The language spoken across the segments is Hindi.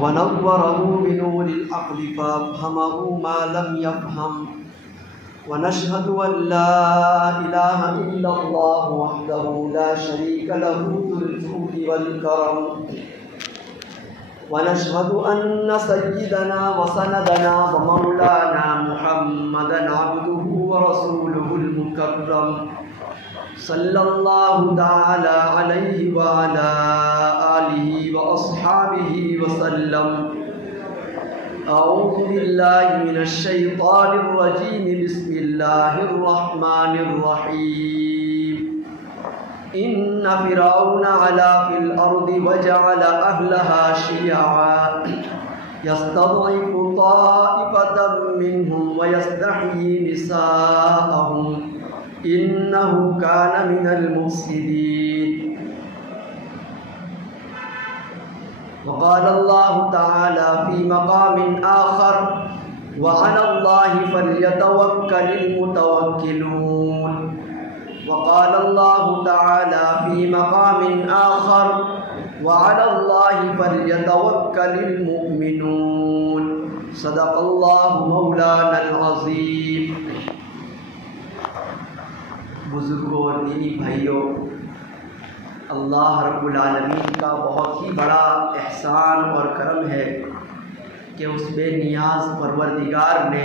वनव्वरहु बिनूरिल अक़्लि फ़अफ़हमहु मा लम यफ़हम वनशहदु अन ला इलाहा इल्लल्लाह वहदहु ला शरीका लहु ज़ुल जूदि वल करम वनशहदु अन्न सय्यिदना व सनदना व मौलाना मुहम्मदन अब्दुहु व रसूलुहुल मुकर्रम सल्लल्लाहु तआला अलैहि व अला आलिहि व अस्हाबिहि व सल्लम। अऊज़ु बिल्लाहि मिनश शैतानिर रजीम बिस्मिल्लाहिर रहमानिर रहीम। इन्न फ़िरऔन अला फ़िल अर्दि वजअल अहलहा शियआ यस्तज़इफ़ु ताइफ़तम मिनहुम व यस्तहयी निसाअहुम इन्नहु कान मिनल मुफ़्सिदीन। वक़ाल अल्लाहु तआला फ़ी मक़ामिन आख़र व अलल्लाहि फ़ल्यतवक्कलिल मुतवक्किलून। वक़ाल अल्लाहु तआला फ़ी मक़ामिन आख़र व अलल्लाहि फ़ल्यतवक्कलिल मुमिनून। सदक़ल्लाहु मौलानल अज़ीम। बुज़ुर्गों और दीनी भाइयों, अल्लाह रब्बुल आलमीन का बहुत ही बड़ा एहसान और करम है कि उस बेनियाज़ परवरदिगार ने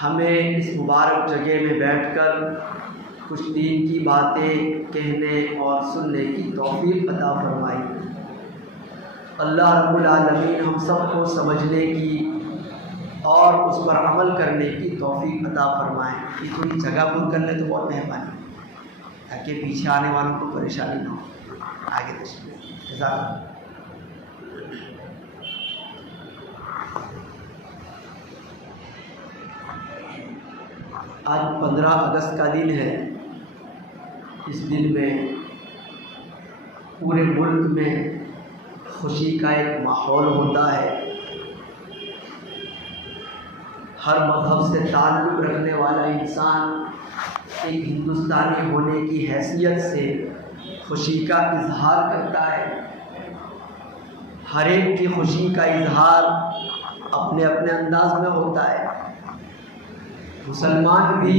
हमें इस मुबारक जगह में बैठकर कुछ दीन की बातें कहने और सुनने की तौफ़ीक़ अता फरमाई। अल्लाह रब्बुल आलमीन हम सबको समझने की और उस पर अमल करने की तौफ़ीक़ अता फरमाएँ। कि थोड़ी जगह पुर कर ले तो बहुत मेहरबानी, ताकि पीछे आने वालों को परेशानी ना हो। आगे तशरीफ़। आज 15 अगस्त का दिन है। इस दिन में पूरे मुल्क में खुशी का एक माहौल होता है। हर मज़हब से ताल्लुक़ रखने वाला इंसान एक हिंदुस्तानी होने की हैसियत से खुशी का इजहार करता है। हर एक की खुशी का इजहार अपने अपने अंदाज में होता है। मुसलमान भी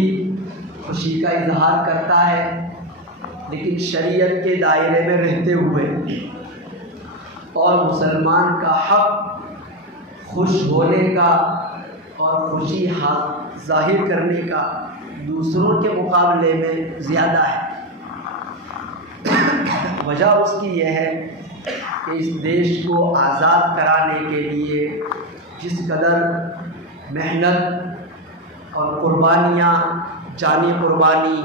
खुशी का इजहार करता है, लेकिन शरीयत के दायरे में रहते हुए। और मुसलमान का हक़ खुश होने का और खुशी ज़ाहिर करने का दूसरों के मुकाबले में ज़्यादा है। वजह उसकी यह है कि इस देश को आज़ाद कराने के लिए जिस कदर मेहनत और कुर्बानियाँ, जानी कुर्बानी,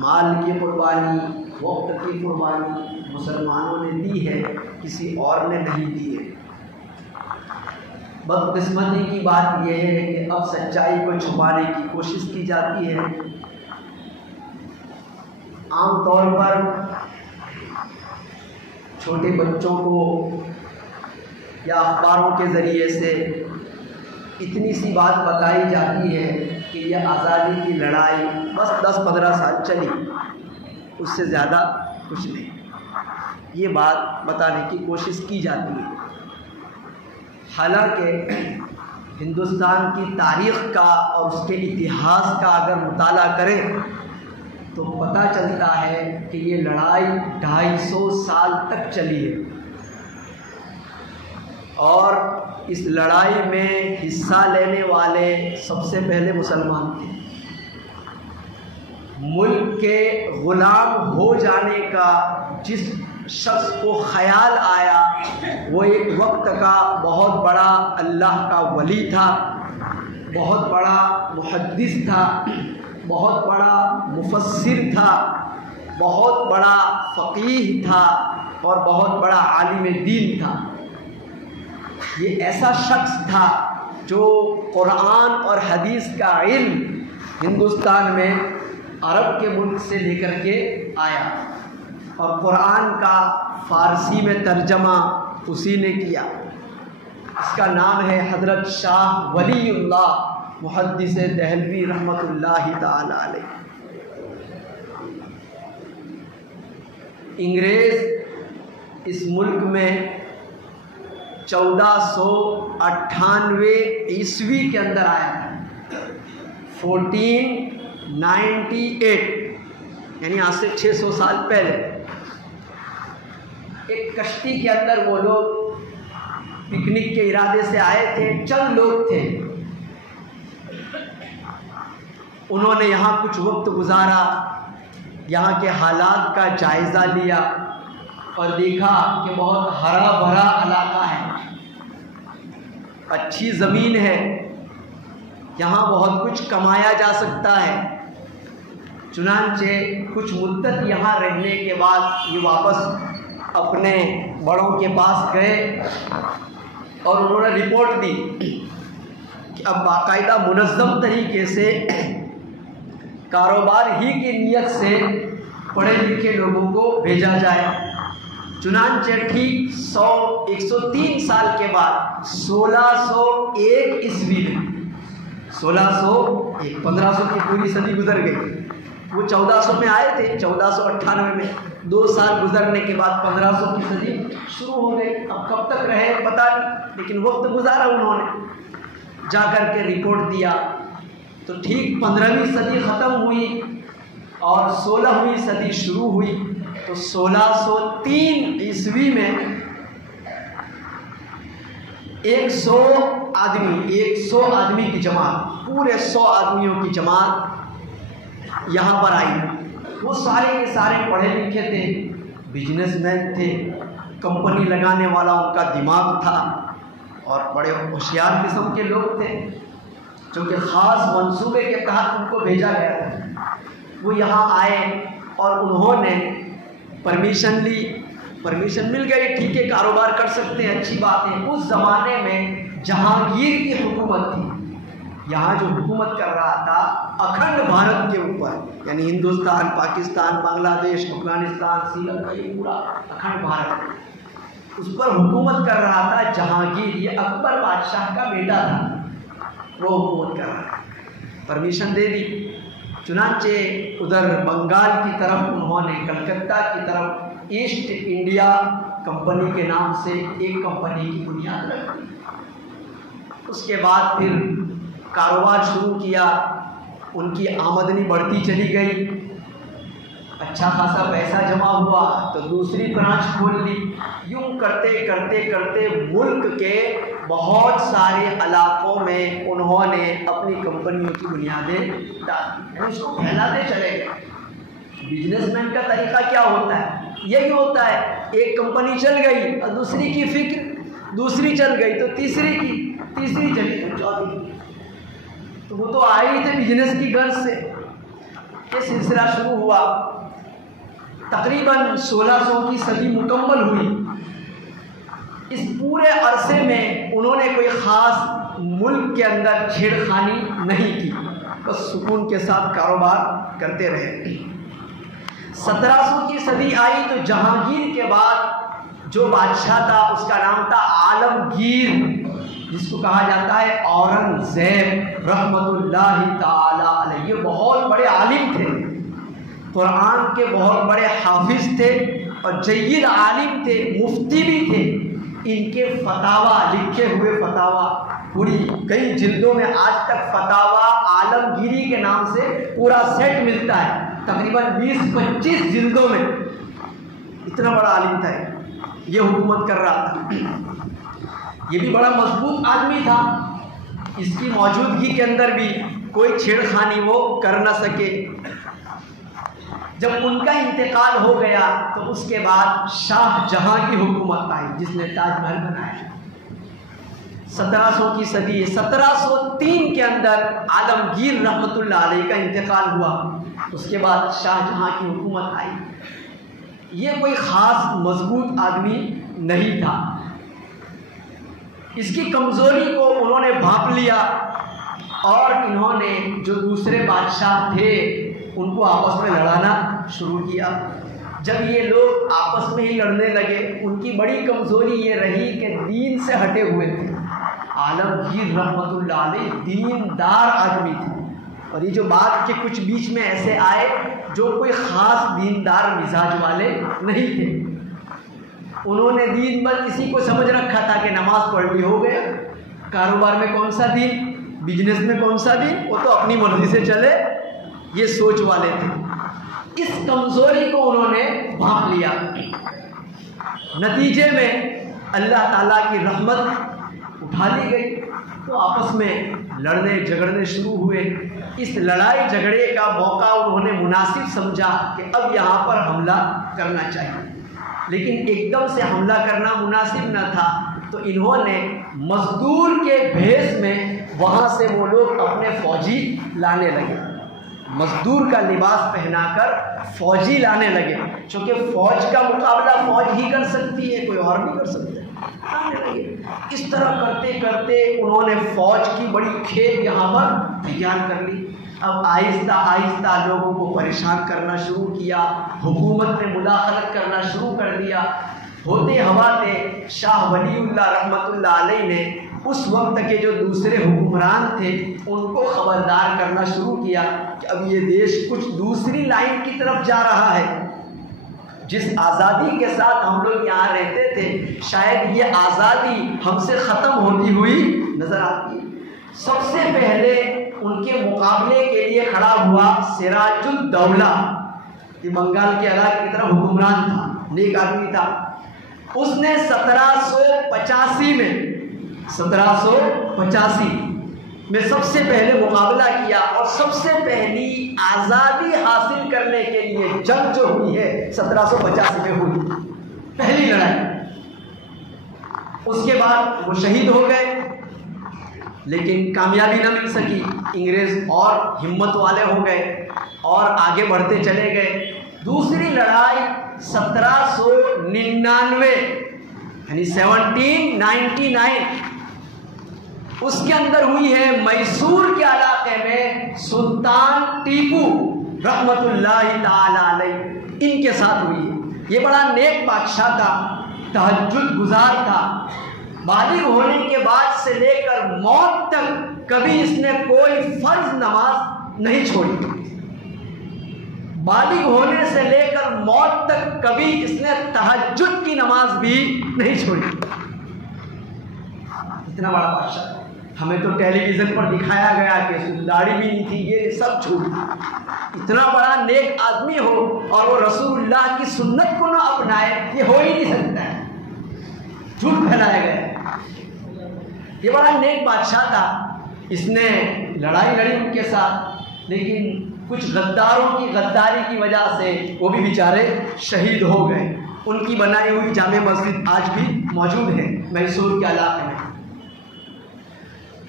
माल की कुर्बानी, वक्त की कुर्बानी मुसलमानों ने दी है, किसी और ने नहीं दी है। बदकिस्मती की बात यह है कि अब सच्चाई को छुपाने की कोशिश की जाती है। आम तौर पर छोटे बच्चों को या अखबारों के ज़रिए से इतनी सी बात बताई जाती है कि यह आज़ादी की लड़ाई बस 10-15 साल चली, उससे ज़्यादा कुछ नहीं। ये बात बताने की कोशिश की जाती है। हालांकि हिंदुस्तान की तारीख़ का और उसके इतिहास का अगर मुताला करें तो पता चलता है कि ये लड़ाई 250 साल तक चली है। और इस लड़ाई में हिस्सा लेने वाले सबसे पहले मुसलमान थे। मुल्क के ग़ुलाम हो जाने का जिस शख्स को ख़याल आया वो एक वक्त का बहुत बड़ा अल्लाह का वली था, बहुत बड़ा मुहद्दिस था, बहुत बड़ा मुफस्सिर था, बहुत बड़ा फ़क़ीह था और बहुत बड़ा आलिम दीन था। ये ऐसा शख्स था जो कुरान और हदीस का इल्म हिंदुस्तान में अरब के मुल्क से लेकर के आया और कुरान का फ़ारसी में तर्जमा उसी ने किया। इसका नाम है हज़रत शाह वलीउल्लाह मुहद्दिस दहलवी रहमतुल्लाहि ताला अलैह। अंग्रेज़ इस मुल्क में 1498 ईस्वी के अंदर आया था, 1498, यानी आज से 600 साल पहले। एक कश्ती के अंदर वो लोग पिकनिक के इरादे से आए थे, चंद लोग थे। उन्होंने यहाँ कुछ वक्त गुजारा, यहाँ के हालात का जायज़ा लिया और देखा कि बहुत हरा भरा इलाका है, अच्छी ज़मीन है, यहाँ बहुत कुछ कमाया जा सकता है। चुनांचे कुछ मुद्दत यहाँ रहने के बाद ये वापस अपने बड़ों के पास गए और उन्होंने रिपोर्ट दी कि अब बाकायदा मुनज़्ज़म तरीके से कारोबार ही की नीयत से पढ़े लिखे लोगों को भेजा जाए। चुनांचे ठीक 103 साल के बाद 1601 ईस्वी में, 1601, 1500 की पूरी सदी गुजर गई। वो 1400 में आए थे, 1498 में 2 साल गुजरने के बाद 1500 की सदी शुरू हो गई। अब कब तक रहे पता नहीं, लेकिन वक्त गुजारा उन्होंने, जा कर के रिपोर्ट दिया। तो ठीक 15वीं सदी ख़त्म हुई और 16वीं सदी शुरू हुई। तो 1603 ईस्वी में 100 आदमी की जमात, पूरे 100 आदमियों की जमात यहाँ पर आई। वो सारे के सारे पढ़े लिखे थे, बिजनेसमैन थे, कंपनी लगाने वाला उनका दिमाग था और बड़े होशियार किस्म के लोग थे, क्योंकि ख़ास मंसूबे के तहत उनको भेजा गया था। वो यहाँ आए और उन्होंने परमिशन ली, परमिशन मिल गई, ठीक है कारोबार कर सकते हैं, अच्छी बात है। उस ज़माने में जहांगीर की हुकूमत थी, यहाँ जो हुकूमत कर रहा था अखंड भारत के ऊपर, यानी हिंदुस्तान, पाकिस्तान, बांग्लादेश, अफगानिस्तान, श्रीलंका, ये पूरा अखंड भारत, उस पर हुकूमत कर रहा था जहांगीर। ये अकबर बादशाह का बेटा था, वो हुकूमत कर रहा था। परमिशन दे दी। चुनांचे उधर बंगाल की तरफ उन्होंने, कलकत्ता की तरफ ईस्ट इंडिया कंपनी के नाम से एक कंपनी की बुनियाद रख दी। उसके बाद फिर कारोबार शुरू किया, उनकी आमदनी बढ़ती चली गई, अच्छा खासा पैसा जमा हुआ तो दूसरी ब्रांच खोल ली। यूं करते करते करते मुल्क के बहुत सारे इलाकों में उन्होंने अपनी कंपनियों की बुनियादें डाली, उसको फैलाते चले गए। बिजनेसमैन का तरीका क्या होता है? यही होता है, एक कंपनी चल गई और दूसरी की फिक्र, दूसरी चल गई तो तीसरी की, तीसरी चली तो चौथी। तो वो तो आए ही थे बिजनेस की गर्ज से। ये सिलसिला शुरू हुआ, तकरीबन 1600 की सदी मुकम्मल हुई। इस पूरे अरसे में उन्होंने कोई ख़ास मुल्क के अंदर छेड़खानी नहीं की, बस सुकून के साथ कारोबार करते रहे। 1700 की सदी आई तो जहांगीर के बाद जो बादशाह था उसका नाम था आलमगीर, जिसको कहा जाता है औरंगज़ेब रहमतुल्लाहि ताला अलैह। ये बहुत बड़े आलिम थे, कुरान के बहुत बड़े हाफिज थे और जय्यद आलिम थे, मुफ्ती भी थे। इनके फतावा, लिखे हुए फतावा पूरी कई जिल्दों में, आज तक फतावा आलमगीरी के नाम से पूरा सेट मिलता है, तकरीबन 20-25 जिल्दों में। इतना बड़ा आलिम था ये, हुकूमत कर रहा था। ये भी बड़ा मजबूत आदमी था, इसकी मौजूदगी के अंदर भी कोई छेड़खानी वो कर न सके। जब उनका इंतकाल हो गया तो उसके बाद शाहजहां की हुकूमत आई, जिसने ताजमहल बनाया। 1700 की सदी, 1703 के अंदर आलमगीर रहमतुल्लाह अलैह का इंतकाल हुआ। उसके बाद शाहजहां की हुकूमत आई। ये कोई ख़ास मजबूत आदमी नहीं था, इसकी कमज़ोरी को उन्होंने भांप लिया और इन्होंने जो दूसरे बादशाह थे उनको आपस में लड़ाना शुरू किया। जब ये लोग आपस में ही लड़ने लगे, उनकी बड़ी कमज़ोरी ये रही कि दीन से हटे हुए थे। आलमगीर रहमतुल्लाह अलैह दीनदार आदमी थे, और ये जो बात के कुछ बीच में ऐसे आए जो कोई ख़ास दीनदार मिजाज वाले नहीं थे। उन्होंने दीन बस इसी को समझ रखा था कि नमाज पढ़ ली हो गया, कारोबार में कौन सा दीन, बिजनेस में कौन सा दीन, वो तो अपनी मर्जी से चले, ये सोच वाले थे। इस कमज़ोरी को उन्होंने भांप लिया। नतीजे में अल्लाह ताला की रहमत उठा ली गई, तो आपस में लड़ने झगड़ने शुरू हुए। इस लड़ाई झगड़े का मौका उन्होंने मुनासिब समझा कि अब यहाँ पर हमला करना चाहिए, लेकिन एकदम से हमला करना मुनासिब न था, तो इन्होंने मजदूर के भेष में वहाँ से वो लोग अपने फौजी लाने लगे, मजदूर का लिबास पहनाकर फौजी लाने लगे, क्योंकि फौज का मुकाबला फौज ही कर सकती है, कोई और नहीं कर सकता। लाने लगे। इस तरह करते करते उन्होंने फौज की बड़ी खेप यहाँ पर तैयार कर ली। अब आहिस्ता आहिस्ता लोगों को परेशान करना शुरू किया, हुकूमत ने मुदाखलत करना शुरू कर दिया। होते हवाते शाह वलीउल्लाह रहमतुल्लाह अलैह ने उस वक्त के जो दूसरे हुक्मरान थे उनको ख़बरदार करना शुरू किया कि अब ये देश कुछ दूसरी लाइन की तरफ जा रहा है। जिस आज़ादी के साथ हम लोग यहाँ रहते थे, शायद ये आज़ादी हमसे ख़त्म होती हुई नज़र आती है। सबसे पहले उनके मुकाबले के लिए खड़ा हुआ सिराजुद्दौला, ये बंगाल के इलाके की तरफ हुक्मरान था, नेक आदमी था। उसने 1785 में सबसे पहले मुकाबला किया और सबसे पहली आज़ादी हासिल करने के लिए जंग जो हुई है 1785 में हुई, पहली लड़ाई। उसके बाद वो शहीद हो गए, लेकिन कामयाबी न मिल सकी। अंग्रेज और हिम्मत वाले हो गए और आगे बढ़ते चले गए। दूसरी लड़ाई 1799 यानी 1799 उसके अंदर हुई है मैसूर के इलाके में सुल्तान टीपू रहमतुल्लाहि ताला अलैह, इनके साथ हुई है। ये बड़ा नेक बादशाह था, तहज्जुद गुजार था। बालिग होने के बाद से लेकर मौत तक कभी इसने कोई फर्ज नमाज नहीं छोड़ी। बालिग होने से लेकर मौत तक कभी इसने तहज्जुद की नमाज भी नहीं छोड़ी। इतना बड़ा बादशाह। हमें तो टेलीविज़न पर दिखाया गया कि दाढ़ी भी नहीं थी, ये सब छूट। इतना बड़ा नेक आदमी हो और वो रसूलुल्लाह की सुन्नत को ना अपनाए, ये हो ही नहीं सकता है। झूठ फैलाया गया। ये बड़ा नेक बादशाह था, इसने लड़ाई लड़ी उनके साथ, लेकिन कुछ गद्दारों की गद्दारी की वजह से वो भी बेचारे शहीद हो गए। उनकी बनाई हुई जामे मस्जिद आज भी मौजूद है मैसूर के इलाके में।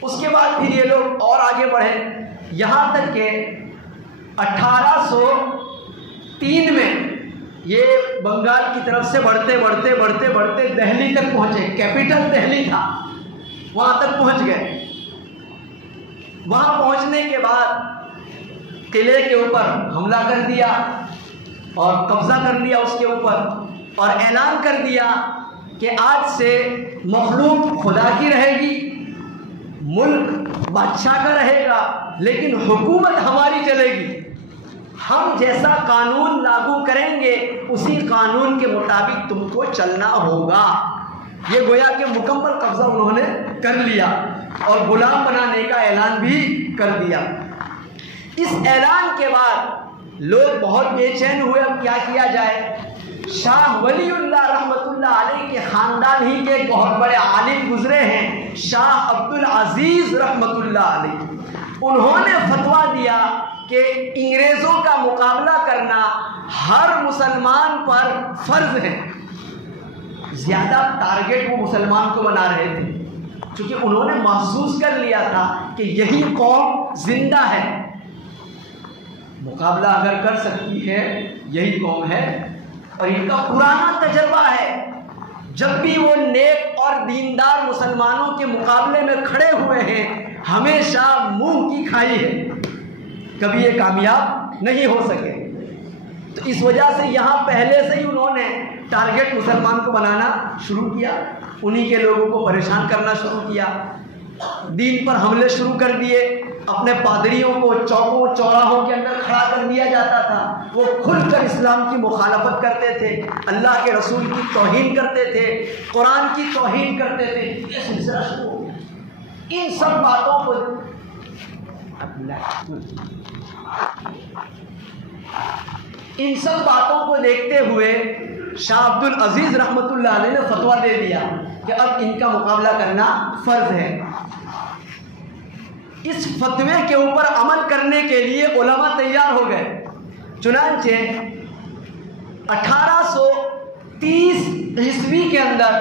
उसके बाद फिर ये लोग और आगे बढ़े, यहाँ तक के 1803 में ये बंगाल की तरफ से बढ़ते बढ़ते बढ़ते बढ़ते दिल्ली तक पहुँचे। कैपिटल दिल्ली था, वहाँ तक पहुँच गए। वहाँ पहुँचने के बाद किले के ऊपर हमला कर दिया और कब्जा कर लिया उसके ऊपर, और ऐलान कर दिया कि आज से मखलूक खुदा की रहेगी, मुल्क बादशाह का रहेगा, लेकिन हुकूमत हमारी चलेगी। हम जैसा कानून लागू करेंगे उसी कानून के मुताबिक तुमको चलना होगा। ये गोया कि मुकम्मल कब्जा उन्होंने कर लिया और गुलाम बनाने का ऐलान भी कर दिया। इस ऐलान के बाद लोग बहुत बेचैन हुए, अब क्या किया जाए। शाह वलीउल्लाह रहमतुल्लाह अलैह के ख़ानदान ही के एक बहुत बड़े आलिम गुजरे हैं, शाह अब्दुल अजीज़ रहमतुल्लाह अलैह। उन्होंने फतवा दिया कि अंग्रेज़ों का मुकाबला करना हर मुसलमान पर फ़र्ज़ है। ज़्यादा टारगेट वो मुसलमान को बना रहे थे, क्योंकि उन्होंने महसूस कर लिया था कि यही कौम जिंदा है, मुकाबला अगर कर सकती है यही कौम है। और इनका पुराना तजर्बा है, जब भी वो नेक और दीनदार मुसलमानों के मुकाबले में खड़े हुए हैं, हमेशा मुंह की खाई है, कभी ये कामयाब नहीं हो सके। तो इस वजह से यहाँ पहले से ही उन्होंने टारगेट मुसलमान को बनाना शुरू किया, उन्हीं के लोगों को परेशान करना शुरू किया, दीन पर हमले शुरू कर दिए। अपने पादरियों को चौकों चौराहों के अंदर खड़ा कर दिया जाता था। वो खुलकर इस्लाम की मुखालफत करते थे, अल्लाह के रसूल की तौहीन करते थे, कुरान की तौहीन करते थे। ये सिलसिला शुरू हो गया। इन सब बातों को देखते हुए शाह अब्दुल अजीज रहमतुल्लाह अलैह ने फतवा दे दिया कि अब इनका मुकाबला करना फर्ज है। इस फतवे के ऊपर अमल करने के लिए उलमा तैयार हो गए। चुनांचे 1830 ईस्वी के अंदर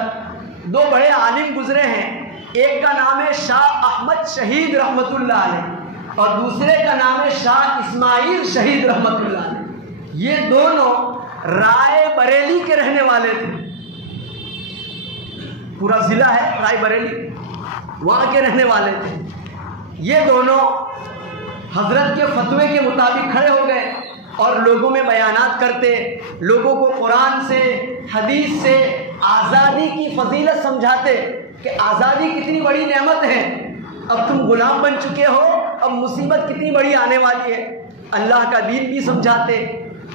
दो बड़े आलिम गुजरे हैं। एक का नाम है शाह अहमद शहीद रहमतुल्लाह अलैह और दूसरे का नाम है शाह इस्माइल शहीद रहमतुल्लाह अलैह। ये दोनों राय बरेली के रहने वाले थे। पूरा जिला है राय बरेली, वहां के रहने वाले थे। ये दोनों हजरत के फतवे के मुताबिक खड़े हो गए और लोगों में बयानात करते, लोगों को कुरान से हदीस से आज़ादी की फजीलत समझाते कि आज़ादी कितनी बड़ी नेमत है, अब तुम गुलाम बन चुके हो, अब मुसीबत कितनी बड़ी आने वाली है। अल्लाह का दीन भी समझाते।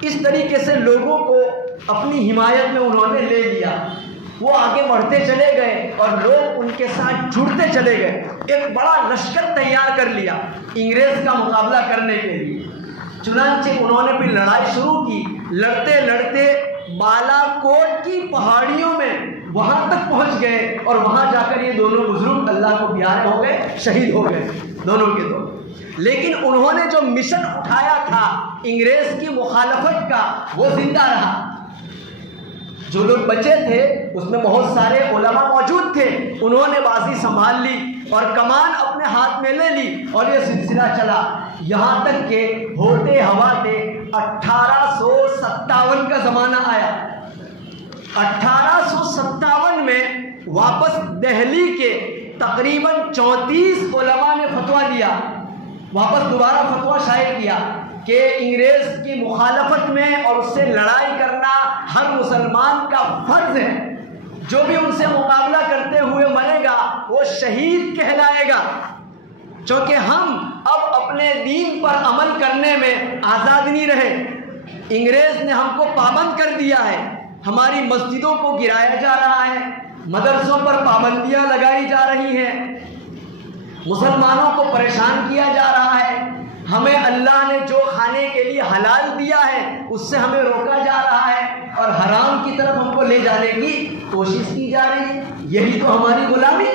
इस तरीके से लोगों को अपनी हिमायत में उन्होंने ले लिया। वो आगे बढ़ते चले गए और लोग उनके साथ जुड़ते चले गए। एक बड़ा लश्कर तैयार कर लिया इंग्रेज का मुकाबला करने के लिए। चुनांचे उन्होंने फिर लड़ाई शुरू की। लड़ते लड़ते बालाकोट की पहाड़ियों में वहां तक पहुंच गए और वहां जाकर ये दोनों बुजुर्ग अल्लाह को प्यारे हो गए, शहीद हो गए दोनों के दोनों। लेकिन उन्होंने जो मिशन उठाया था इंग्रेज की मुखालफत का, वो जिंदा रहा। जो लोग बचे थे उसमें बहुत सारे उलमा मौजूद थे। उन्होंने बाजी संभाल ली और कमान अपने हाथ में ले ली और ये सिलसिला चला यहाँ तक के होते हवाते 1857 का ज़माना आया। 1857 में वापस दिल्ली के तकरीबन 34 उलमा ने फतवा दिया, वापस दोबारा फतवा शाये किया कि इंग्रेज की मुखालफत में और उससे लड़ाई करना हर मुसलमान का फर्ज है। जो भी उनसे मुकाबला करते हुए मरेगा वो शहीद कहलाएगा, क्योंकि हम अब अपने दीन पर अमल करने में आज़ाद नहीं रहे। इंग्रेज ने हमको पाबंद कर दिया है। हमारी मस्जिदों को गिराया जा रहा है, मदरसों पर पाबंदियां लगाई जा रही हैं, मुसलमानों को परेशान किया जा रहा है। हमें अल्लाह ने जो खाने के लिए हलाल दिया है उससे हमें रोका जा रहा है और हराम की तरफ हमको ले जाने की कोशिश की जा रही है। यही तो हमारी गुलामी।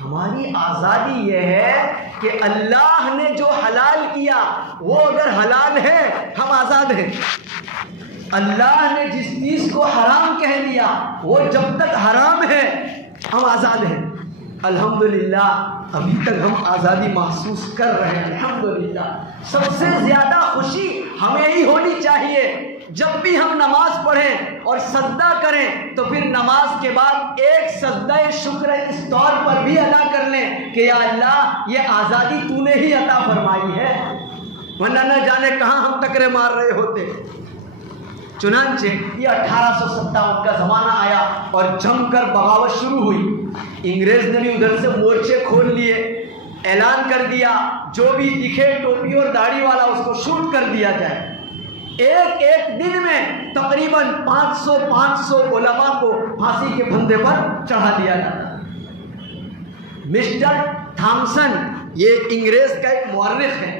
हमारी आज़ादी यह है कि अल्लाह ने जो हलाल किया वो अगर हलाल है हम आज़ाद हैं। अल्लाह ने जिस चीज़ को हराम कह दिया वो जब तक हराम है हम आज़ाद हैं। अल्हम्दुलिल्लाह अभी तक हम आज़ादी महसूस कर रहे हैं। अल्हम्दुलिल्लाह सबसे ज़्यादा खुशी हमें ही होनी चाहिए जब भी हम नमाज पढ़ें और सजदा करें तो फिर नमाज के बाद एक सजदा शुक्र इस तौर पर भी अदा कर लें कि या अल्लाह ये आज़ादी तूने ही अता फरमाई है, वरना न जाने कहाँ हम टकरे मार रहे होते। चुनांचे ये 1857 का ज़माना आया और जमकर बगावत शुरू हुई। इंग्रेज ने भी उधर से मोर्चे खोल लिए, ऐलान कर दिया जो भी दिखे टोपी और दाढ़ी वाला उसको शूट कर दिया जाए। एक एक दिन में तकरीबन 500 उलमा को फांसी के फंदे पर चढ़ा दिया जाता। मिस्टर थॉमसन ये इंग्रेज का एक मुअर्रिख है,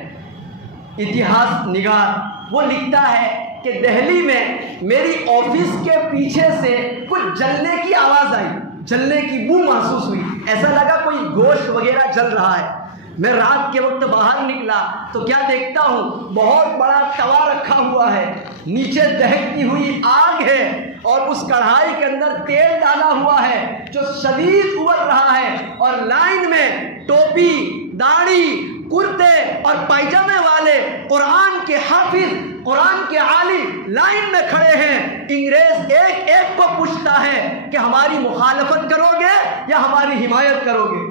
इतिहास निगार, वो लिखता है कि दिल्ली में मेरी ऑफिस के पीछे से कुछ जलने की आवाज़ आई, जलने की बू महसूस हुई, ऐसा लगा कोई गोश्त वगैरह जल रहा है। मैं रात के वक्त बाहर निकला तो क्या देखता हूँ बहुत बड़ा तवा रखा हुआ है, नीचे दहकती हुई आग है और उस कढ़ाई के अंदर तेल डाला हुआ है जो शदीद उबल रहा है और लाइन में टोपी, दाढ़ी, कुर्ते और पायजामे वाले कुरान के हाफिज, कुरान के आलिम लाइन में खड़े हैं। इंग्रेज एक एक को पूछता है कि हमारी मुखालफत करोगे या हमारी हिमायत करोगे।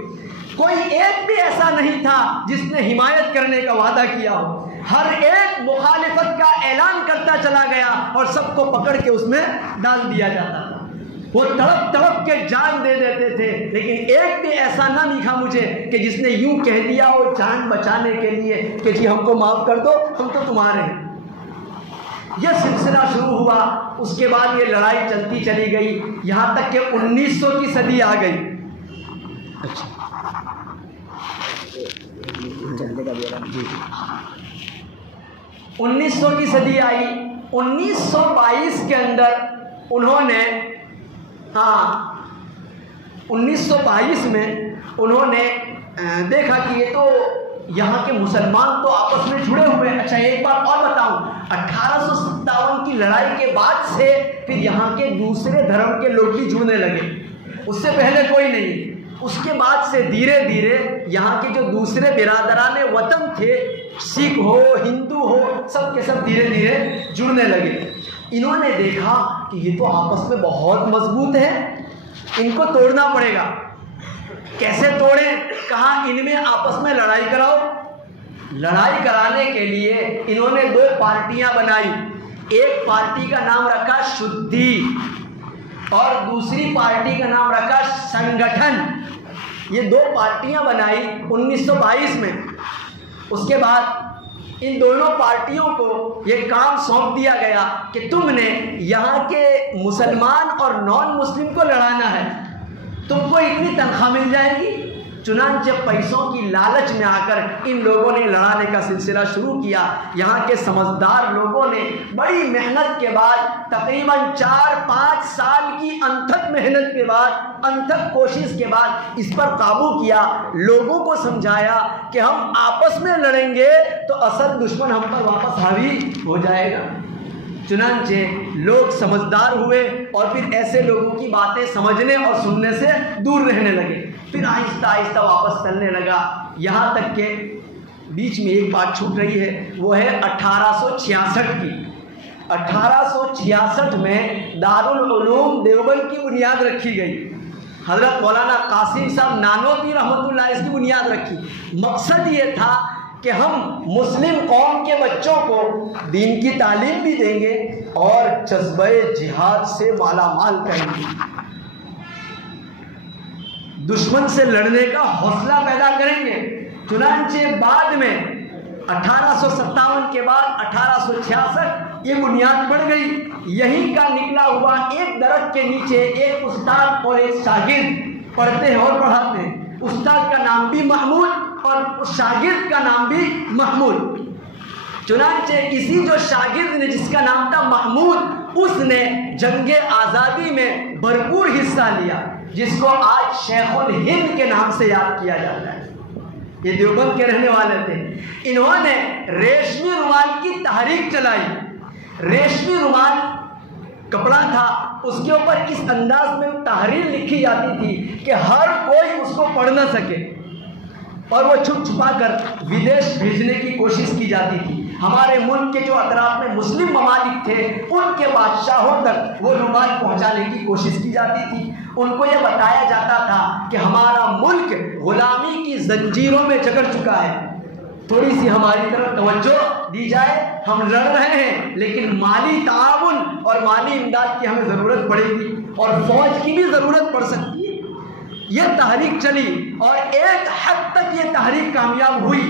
कोई एक भी ऐसा नहीं था जिसने हिमायत करने का वादा किया हो। हर एक मुखालिफत का ऐलान करता चला गया और सबको पकड़ के उसमें डाल दिया जाता था। वो तड़प तड़प के जान दे देते थे, लेकिन एक भी ऐसा ना दिखा मुझे कि जिसने यूं कह दिया वो जान बचाने के लिए कि जी हमको माफ़ कर दो, हम तो तुम्हारे हैं। यह सिलसिला शुरू हुआ। उसके बाद ये लड़ाई चलती चली गई, यहाँ तक कि 1900 की सदी आ गई। अच्छा 1900 की सदी आई। 1922 के अंदर उन्होंने 1922 में उन्होंने देखा कि ये तो यहाँ के मुसलमान तो आपस में जुड़े हुए हैं। अच्छा एक बात और बताऊं, 1857 की लड़ाई के बाद से फिर यहाँ के दूसरे धर्म के लोग भी जुड़ने लगे, उससे पहले कोई नहीं। उसके बाद से धीरे धीरे यहाँ के जो दूसरे बिरादराने वतन थे, सिख हो हिंदू हो, सब के सब धीरे धीरे जुड़ने लगे। इन्होंने देखा कि ये तो आपस में बहुत मजबूत है, इनको तोड़ना पड़ेगा। कैसे तोड़ें? कहा इनमें आपस में लड़ाई कराओ। लड़ाई कराने के लिए इन्होंने 2 पार्टियां बनाई। एक पार्टी का नाम रखा शुद्धि और दूसरी पार्टी का नाम रखा संगठन। ये 2 पार्टियां बनाई 1922 में। उसके बाद इन दोनों पार्टियों को ये काम सौंप दिया गया कि तुमने यहाँ के मुसलमान और नॉन मुस्लिम को लड़ाना है, तुमको इतनी तनख्वाह मिल जाएगी। चुनांचे पैसों की लालच में आकर इन लोगों ने लड़ाने का सिलसिला शुरू किया। यहाँ के समझदार लोगों ने बड़ी मेहनत के बाद, तकरीबन 4-5 साल की अनथक मेहनत के बाद, अनथक कोशिश के बाद इस पर काबू किया। लोगों को समझाया कि हम आपस में लड़ेंगे तो असल दुश्मन हम पर वापस हावी हो जाएगा। चुनांचे लोग समझदार हुए और फिर ऐसे लोगों की बातें समझने और सुनने से दूर रहने लगे। फिर आहिस्ता आहिस्ता वापस चलने लगा। यहाँ तक के बीच में एक बात छूट रही है, वो है 1866 की। 1866 में दारुल उलूम देवबंद की बुनियाद रखी गई। हज़रत मौलाना कासिम साहब नानोती रहमतुल्लाह इसकी बुनियाद रखी। मकसद ये था कि हम मुस्लिम कौम के बच्चों को दीन की तालीम भी देंगे और जज्बे जिहाद से मालामाल करेंगे, दुश्मन से लड़ने का हौसला पैदा करेंगे। चुनांचे बाद में 1857 के बाद 1866 ये बुनियाद बढ़ गई। यहीं का निकला हुआ एक दरख्त के नीचे एक उस्ताद और एक शागिर्द पढ़ते हैं और पढ़ाते हैं। उस्ताद का नाम भी महमूद और उस शागिर्द का नाम भी महमूद। चुनांचे इसी जो शागिर्द ने जिसका नाम था महमूद, उसने जंगे आज़ादी में भरपूर हिस्सा लिया, जिसको आज शेखुल हिंद के नाम से याद किया जाता है। ये देवबंद के रहने वाले थे। इन्होंने रेशमी रुमाल की तहरीक चलाई। रेशमी रुमाल कपड़ा था, उसके ऊपर इस अंदाज में तहरीर लिखी जाती थी कि हर कोई उसको पढ़ न सके और वो छुप छुपा कर विदेश भेजने की कोशिश की जाती थी। हमारे मुल्क के जो अतराफ में मुस्लिम ममालिक थे, उनके बादशाहों तक वो रुमाल पहुंचाने की कोशिश की जाती थी। उनको ये बताया जाता था कि हमारा मुल्क गुलामी की जंजीरों में जकड़ चुका है, थोड़ी सी हमारी तरफ तवज्जो दी जाए। हम लड़ रहे हैं लेकिन माली ताउन और माली इमदाद की हमें ज़रूरत पड़ेगी और फौज की भी ज़रूरत पड़ सकती है। यह तहरीक चली और एक हद तक ये तहरीक कामयाब हुई।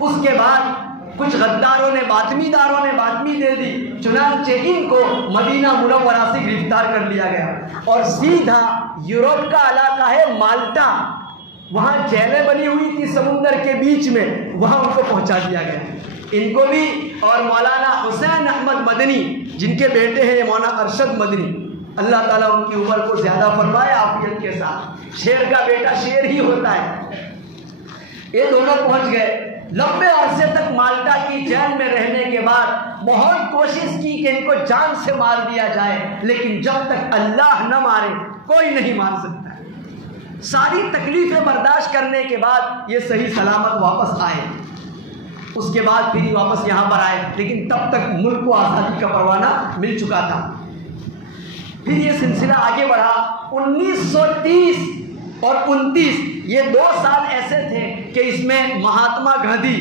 उसके बाद कुछ गद्दारों ने, बातमीदारों ने बातमी दे दी। चुनांचे इनको मदीना मुनव्वरा से गिरफ्तार कर लिया गया और सीधा यूरोप का इलाका है माल्टा, वहाँ जेलें बनी हुई थी समुंदर के बीच में, वहाँ उनको पहुँचा दिया गया। इनको भी और मौलाना हुसैन अहमद मदनी, जिनके बेटे हैं मौलाना अरशद मदनी, अल्लाह ताला उनकी उम्र को ज़्यादा फरमाए आफियत के साथ। शेर का बेटा शेर ही होता है। ये दोनों पहुँच गए। लंबे अरसे तक माल्टा की जेल में रहने के बाद बहुत कोशिश की कि इनको जान से मार दिया जाए, लेकिन जब तक अल्लाह न मारे कोई नहीं मार सकता। सारी तकलीफें बर्दाश्त करने के बाद ये सही सलामत वापस आए। उसके बाद फिर वापस यहाँ पर आए, लेकिन तब तक मुल्क को आज़ादी का परवाना मिल चुका था। फिर ये सिलसिला आगे बढ़ा। 1930 और 29 ये 2 साल ऐसे थे कि इसमें महात्मा गांधी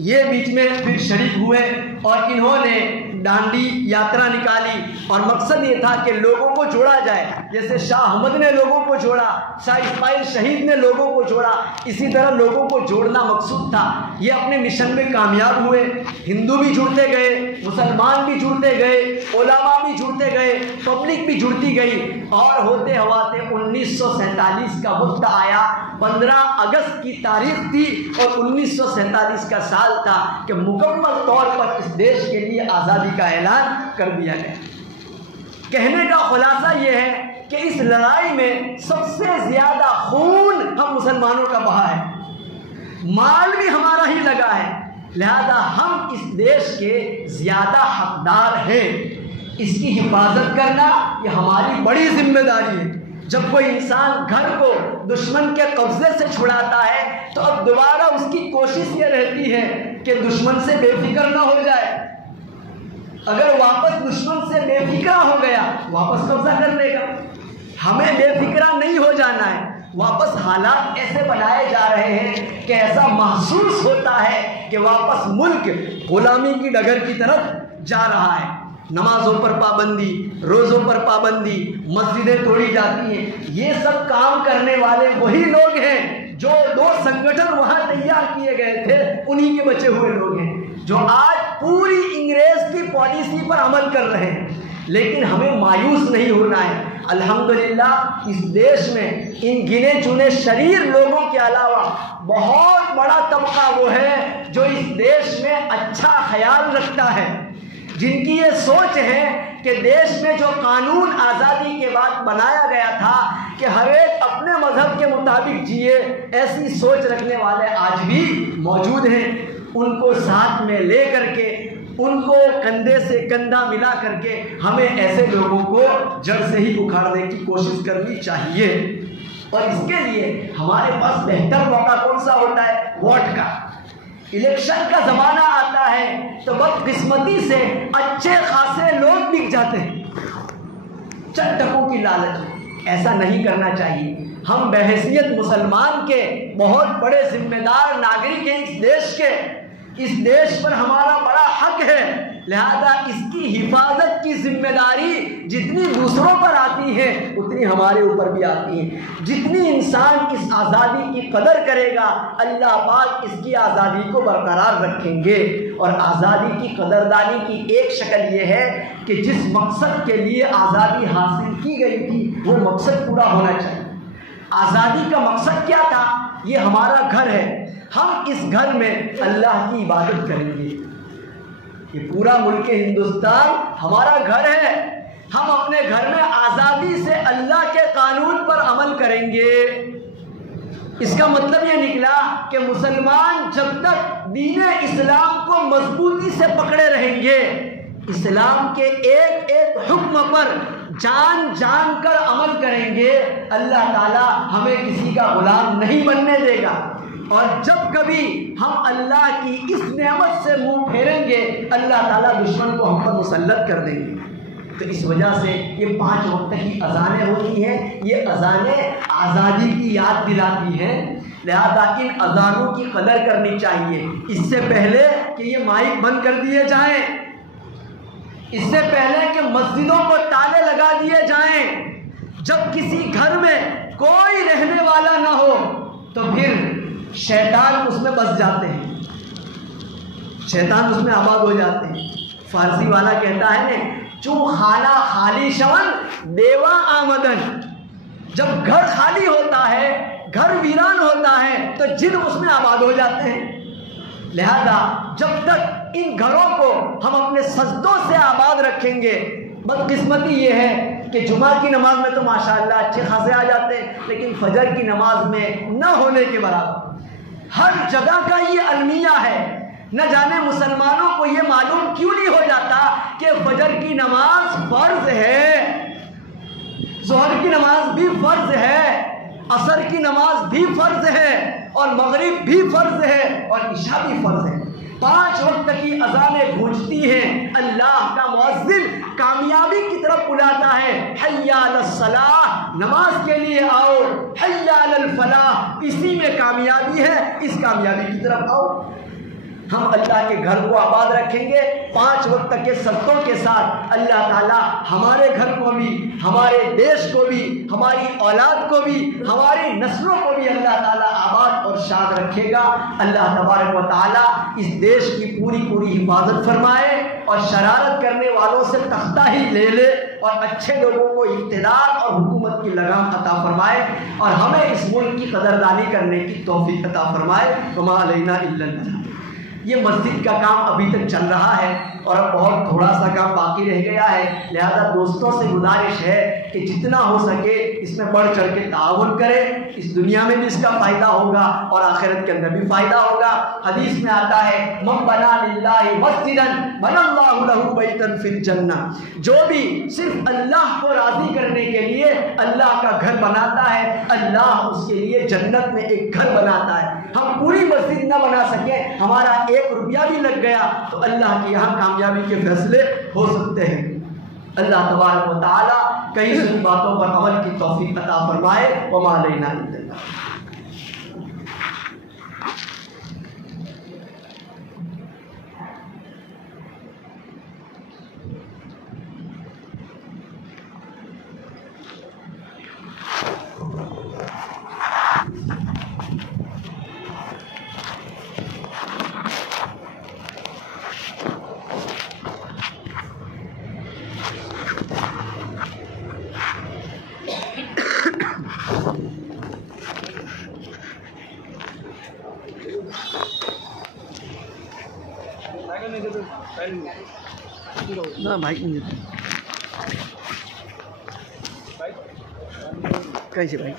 ये बीच में फिर शरीक हुए और इन्होंने दांडी यात्रा निकाली और मकसद ये था कि लोगों को जोड़ा जाए। जैसे शाह अहमद ने लोगों को जोड़ा, शाह इस्माइल शहीद ने लोगों को जोड़ा, इसी तरह लोगों को जोड़ना मकसूद था। ये अपने मिशन में कामयाब हुए। हिंदू भी जुड़ते गए, मुसलमान भी जुड़ते गए, उलमा भी जुड़ते गए, पब्लिक भी जुड़ती गई और होते हवाते 1947 का वक्त आया। 15 अगस्त की तारीख थी और 1947 का साल था कि मुकम्मल तौर पर इस देश के लिए आज़ादी का ऐलान कर दिया गया। कहने का खुलासा ये है कि इस लड़ाई में सबसे ज़्यादा खून हम मुसलमानों का बहा है, माल भी हमारा ही लगा है, लिहाजा हम इस देश के ज़्यादा हकदार हैं। इसकी हिफाजत करना ये हमारी बड़ी जिम्मेदारी है। जब कोई इंसान घर को दुश्मन के कब्जे से छुड़ाता है तो अब दोबारा उसकी कोशिश ये रहती है कि दुश्मन से बेफिक्र ना हो जाए। अगर वापस दुश्मन से बेफिक्रा हो गया वापस कब्जा कर लेगा। हमें बेफिक्रा नहीं हो जाना है। वापस हालात ऐसे बनाए जा रहे हैं कि ऐसा महसूस होता है कि वापस मुल्क गुलामी की डगर की तरफ जा रहा है। नमाजों पर पाबंदी, रोज़ों पर पाबंदी, मस्जिदें तोड़ी जाती हैं। ये सब काम करने वाले वही लोग हैं जो 2 संगठन वहाँ तैयार किए गए थे, उन्हीं के बचे हुए लोग हैं जो आज पूरी अंग्रेज़ की पॉलिसी पर अमल कर रहे हैं। लेकिन हमें मायूस नहीं होना है। अल्हम्दुलिल्लाह इस देश में इन गिने चुने शरीर लोगों के अलावा बहुत बड़ा तबका वो है जो इस देश में अच्छा ख्याल रखता है, जिनकी ये सोच है कि देश में जो कानून आज़ादी के बाद बनाया गया था कि हर एक अपने मज़हब के मुताबिक जिए, ऐसी सोच रखने वाले आज भी मौजूद हैं। उनको साथ में ले करके, उनको कंधे से कंधा मिला करके हमें ऐसे लोगों को जड़ से ही उखाड़ने की कोशिश करनी चाहिए। और इसके लिए हमारे पास बेहतर मौका कौन सा होता है? वोट का। इलेक्शन का ज़माना आता है तो बदकिस्मती से अच्छे खासे लोग बिक जाते हैं चंद टकों की लालच। ऐसा नहीं करना चाहिए। हम बहैसियत मुसलमान के बहुत बड़े जिम्मेदार नागरिक हैं इस देश के। इस देश पर हमारा बड़ा हक है, लिहाजा इसकी हिफाजत की जिम्मेदारी जितनी दूसरों पर आती है उतनी हमारे ऊपर भी आती है। जितनी इंसान इस आज़ादी की कदर करेगा अल्लाह पाक इसकी आज़ादी को बरकरार रखेंगे। और आज़ादी की कदरदानी की एक शक्ल ये है कि जिस मकसद के लिए आज़ादी हासिल की गई थी वो मकसद पूरा होना चाहिए। आज़ादी का मकसद क्या था? ये हमारा घर है, हम इस घर में अल्लाह की इबादत करेंगे। ये पूरा मुल्क हिंदुस्तान हमारा घर है, हम अपने घर में आज़ादी से अल्लाह के कानून पर अमल करेंगे। इसका मतलब ये निकला कि मुसलमान जब तक दीन इस्लाम को मजबूती से पकड़े रहेंगे, इस्लाम के एक एक हुक्म पर जान जान कर अमल करेंगे, अल्लाह ताला हमें किसी का गुलाम नहीं बनने देगा। और जब कभी हम अल्लाह की इस नेमत से मुंह फेरेंगे अल्लाह ताला दुश्मन को हम पर मुसल्लत कर देंगे। तो इस वजह से ये 5 वक्त की अजानें होती हैं, ये अजानें आज़ादी की याद दिलाती हैं। लिहाजा इन अजानों की कदर करनी चाहिए। इससे पहले कि ये माइक बंद कर दिए जाएं, इससे पहले कि मस्जिदों को ताले लगा दिए जाएं, जब किसी घर में कोई रहने वाला ना हो तो फिर शैतान उसमें बस जाते हैं, शैतान उसमें आबाद हो जाते हैं। फारसी वाला कहता है ने चू खाना खाली शवन देवा आमदन। जब घर खाली होता है, घर वीरान होता है तो जिन उसमें आबाद हो जाते हैं। लिहाजा जब तक इन घरों को हम अपने सजदों से आबाद रखेंगे, बदकिस्मती ये है कि जुमा की नमाज में तो माशाअल्लाह अच्छे खासे आ जाते हैं, लेकिन फजर की नमाज में न होने के बराबर। हर जगह का ये अलमिया है, न जाने मुसलमानों को ये मालूम क्यों नहीं हो जाता कि फजर की नमाज फर्ज है, जोहर की नमाज भी फर्ज है, असर की नमाज भी फर्ज है, और मगरिब भी फर्ज है, और इशा भी फर्ज है। 5 वक्त की अज़ानें गूंजती हैं, अल्लाह का मुअज्जिन कामयाबी की तरफ बुलाता है, हय्या अलस सलाह, नमाज के लिए आओ, हय्या अलल फलाह, इसी में कामयाबी है, इस कामयाबी की तरफ आओ। हम अल्लाह के घर को आबाद रखेंगे 5 वक्त के शर्तों के साथ, अल्लाह ताला हमारे घर को भी, हमारे देश को भी, हमारी औलाद को भी, हमारी नस्लों को भी अल्लाह ताला आबाद और शाद रखेगा। अल्लाह तबारक व ताला इस देश की पूरी हिफाजत फरमाए और शरारत करने वालों से तख्ता ही ले ले और अच्छे लोगों को इक़्तिदार और हुकूमत की लगाम अता फरमाए और हमें इस मुल्क की कदरदानी करने की तौफीक अता फरमाए। वमा अलैना इल्लल बलाग। ये मस्जिद का काम अभी तक चल रहा है और अब बहुत थोड़ा सा काम बाकी रह गया है, लिहाजा दोस्तों से गुजारिश है कि जितना हो सके इसमें बढ़ चढ़ के ताउन करें। इस दुनिया में भी इसका फ़ायदा होगा और आखिरत के अंदर भी फ़ायदा होगा। हदीस में आता है मन बना लिल्लाहि मस्जिदन बनल्लाहु लहू बैतन फिल जन्नह। जो भी सिर्फ अल्लाह को राज़ी करने के लिए अल्लाह का घर बनाता है, अल्लाह उसके लिए जन्नत में एक घर बनाता है। हम पूरी मस्जिद न बना सकें, हमारा 1 रुपया भी लग गया तो अल्लाह के यहाँ कामयाबी के फैसले हो सकते हैं। अल्लाह तबारक व तआला कई सारी बातों पर अमल की तौफीक अता फरमाए। वमा अलैना इल्लल बलाग। ना भाई कैसे भाई